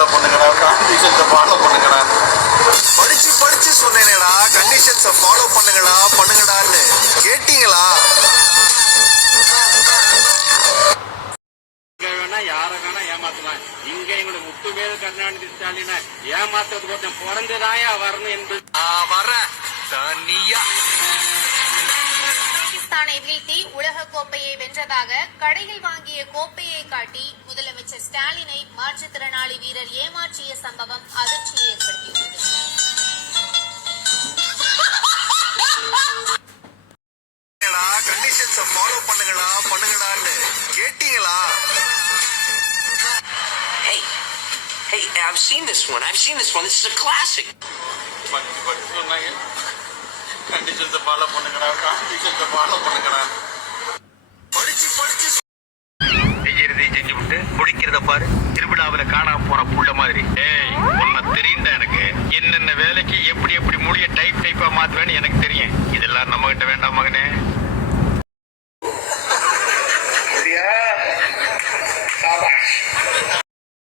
Follow பண்ணுங்கடா. கண்டிஷன்ஸை follow பண்ணுங்கடா. படிச்சு படிச்சு சொன்னேனேடா. கண்டிஷன்ஸை ஃபாலோ பண்ணுங்கடா பண்ணுங்கடான்னு. கேட்டீங்களா? யாரை வேணா ஏமாத்தலாம். இங்க எங்களுடைய முத்து பேர் கருணாநிதி ஸ்டாலின ஏமாத்துறதுக்கு ஒருத்தன் பிறந்துதான் வரணும் என்பது வரேன். வீழ்த்தி உலக கோப்பையை வென்றதாக கடையில் வாங்கிய கோப்பையை காட்டி முதலமைச்சர் ஸ்டாலினை மாற்றுத்திறனாளி வீரர் ஏமாற்றிய சம்பவம் அதிர்ச்சியை ஏற்படுத்தியுள்ளது கண்டிஷன்ஸை ஃபாலோ பண்ணுங்களா பண்ணுங்கடான்னு கேட்டீங்களா Hey, hey, I've seen this one. I've seen this one. This is a classic. பட்டு பட்டு சொன்னாங்க கண்டிஷன்ஸை ஃபாலோ பண்ணுங்கடா கண்டிஷன்ஸை ஃபாலோ பண்ணுங்கடா செஞ்சு பாரு. திருவிழாவில காணாம போன புள்ள மாதிரி. ஏய் உன்னை தெரியுண்டா எனக்கு. என்னென்ன வேலைக்கு எப்படி எப்படி முடிய டைப் டைப்பா மாத்துவேன்னு எனக்கு தெரியும். இதெல்லாம் நம்ம கிட்ட வேண்டாம் மகனே.